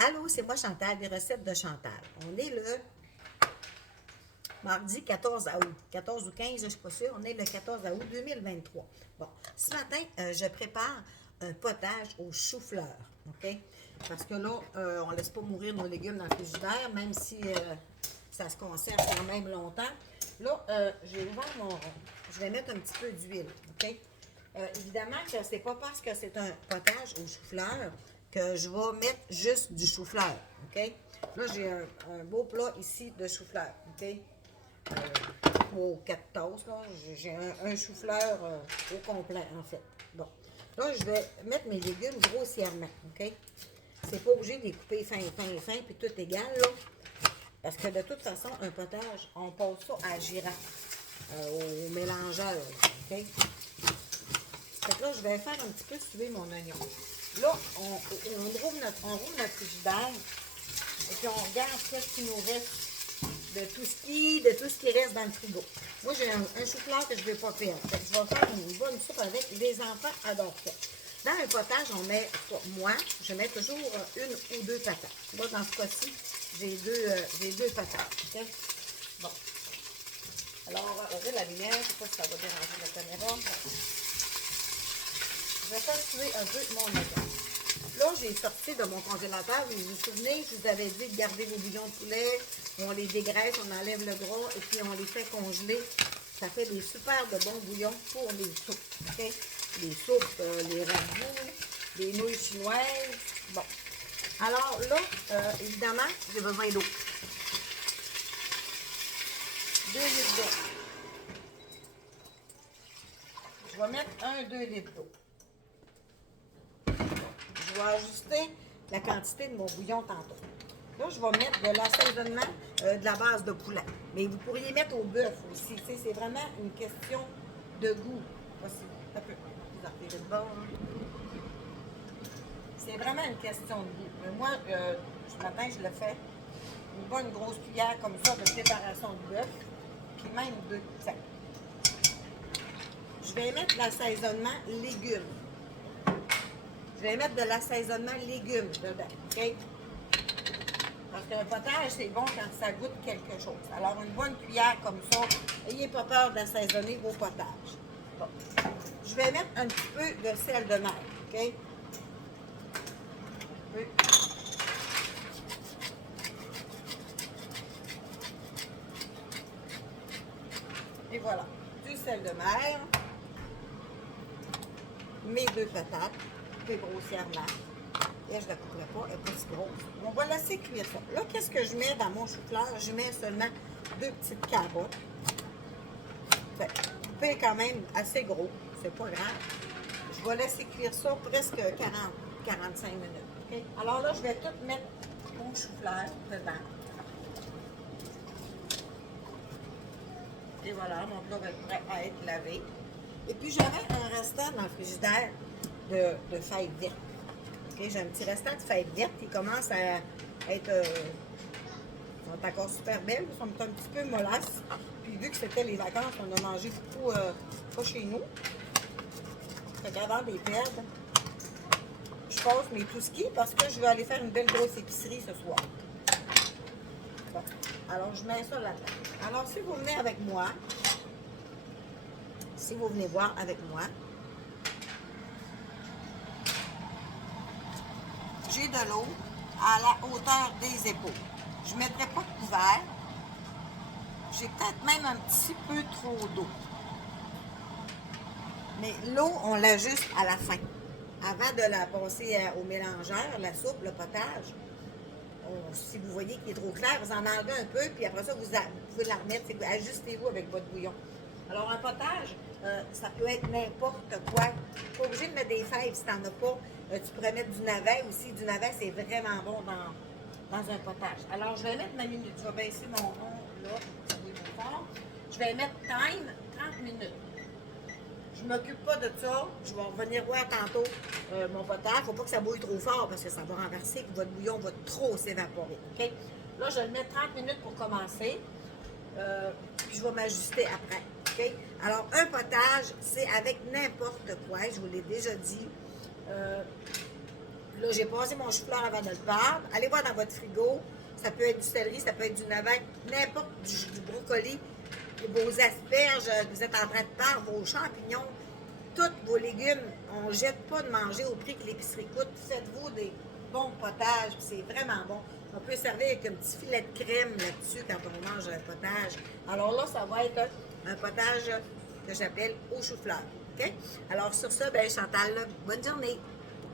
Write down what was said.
Allô, c'est moi Chantal, des recettes de Chantal. On est le mardi 14 août. 14 ou 15, je ne suis pas sûre. On est le 14 août 2023. Bon, ce matin, je prépare un potage au chou-fleur. OK? Parce que là, on ne laisse pas mourir nos légumes dans le frigidaire, même si ça se conserve quand même longtemps. Là, j'ai ouvert mon rond. Je vais mettre un petit peu d'huile. OK? Évidemment que c'est pas parce que c'est un potage au chou-fleur que je vais mettre juste du chou-fleur. OK? Là, j'ai un beau plat ici de chou-fleur. OK? Pour 4 tasses, là. J'ai un chou-fleur au complet, en fait. Bon. Là, je vais mettre mes légumes grossièrement. OK? C'est pas obligé de les couper fin, puis tout égal, là. Parce que de toute façon, un potage, on passe ça à girafe, au mélangeur. OK? Fait que là, je vais faire un petit peu suer mon oignon. Là, on rouvre notre frigidaire et puis on regarde ce qui nous reste de tout ce qui reste dans le frigo. Moi, j'ai un chou-fleur que je ne vais pas perdre. Fait que je vais faire une bonne soupe avec. Les enfants adorent ça. Dans un potage, on met, moi, je mets toujours une ou deux patates. Moi, dans ce cas-ci, j'ai deux patates. Okay? Bon. Alors, on va ouvrir la lumière. Je ne sais pas si ça va déranger la caméra. Je vais faire tuer un peu mon oignon. Là, j'ai sorti de mon congélateur. Vous vous souvenez, je vous avais dit de garder vos bouillons de poulet. On les dégraisse, on enlève le gras et puis on les fait congeler. Ça fait des super de bons bouillons pour les soupes. Okay? Les soupes, les ragoûts, les nouilles chinoises. Bon. Alors là, évidemment, j'ai besoin d'eau. 2 litres d'eau. Je vais mettre 2 litres d'eau. Je vais ajuster la quantité de mon bouillon tantôt. Là, je vais mettre de l'assaisonnement de la base de poulet. Mais vous pourriez mettre au bœuf aussi. C'est vraiment une question de goût. Voici, un peu. Vous en retirez de bord. C'est vraiment une question de goût. Mais moi, ce matin, je le fais. Une bonne grosse cuillère comme ça de préparation de bœuf. Puis même 2 petits. Je vais mettre l'assaisonnement légumes. Je vais mettre de l'assaisonnement légumes dedans, OK? Parce qu'un potage, c'est bon quand ça goûte quelque chose. Alors, une bonne cuillère comme ça, n'ayez pas peur d'assaisonner vos potages. Bon. Je vais mettre un petit peu de sel de mer, OK? Un peu. Et voilà, du sel de mer. Mes 2 patates, grossièrement. Et je ne la couperai pas, elle n'est pas si grosse. On va laisser cuire ça. Là, qu'est-ce que je mets dans mon chou-fleur? Je mets seulement 2 petites carottes. Coupé quand même assez gros, c'est pas grave. Je vais laisser cuire ça presque 40-45 minutes. Okay? Alors là, je vais tout mettre mon chou-fleur dedans. Et voilà, mon plat va être prêt à être lavé. Et puis, j'avais un restant dans le frigidaire de fèves vertes. Okay? J'ai un petit restant de fèves vertes qui commence à être... sont encore super belles, elles sont un petit peu molasses. Puis vu que c'était les vacances, on a mangé beaucoup pas chez nous. Fait qu'avant de les perdre, je passe mes tout skis parce que je vais aller faire une belle grosse épicerie ce soir. Bon, alors je mets ça là-dedans. Alors si vous venez avec moi, si vous venez voir avec moi, j'ai de l'eau à la hauteur des épaules. Je ne mettrai pas de couvert. J'ai peut-être même un petit peu trop d'eau. Mais l'eau, on l'ajuste à la fin. Avant de la passer au mélangeur, la soupe, le potage, si vous voyez qu'il est trop clair, vous en enlevez un peu, puis après ça, vous pouvez la remettre. Ajustez-vous avec votre bouillon. Alors, un potage, ça peut être n'importe quoi. Pas obligé de mettre des fèves si tu n'en as pas. Tu pourrais mettre du navet aussi. Du navet, c'est vraiment bon dans un potage. Alors, je vais mettre ma minute. Je vais baisser mon rond là, je vais mettre time 30 minutes. Je ne m'occupe pas de ça. Je vais revenir voir tantôt mon potage. Il ne faut pas que ça bouille trop fort parce que ça va renverser et que votre bouillon va trop s'évaporer. Okay? Là, je vais le mettre 30 minutes pour commencer. Puis je vais m'ajuster après. Okay? Alors, un potage, c'est avec n'importe quoi. Je vous l'ai déjà dit. Là, j'ai passé mon chou-fleur avant de le perdre. Allez voir dans votre frigo. Ça peut être du céleri, ça peut être du navet, n'importe du brocoli, vos asperges, vous êtes en train de perdre, vos champignons, tous vos légumes. On ne jette pas de manger au prix que l'épicerie coûte. Faites-vous des bons potages, c'est vraiment bon. On peut servir avec un petit filet de crème là-dessus quand on mange un potage. Alors là, ça va être un potage que j'appelle au chou-fleur. OK? Alors sur ça, ben Chantal, bonne journée!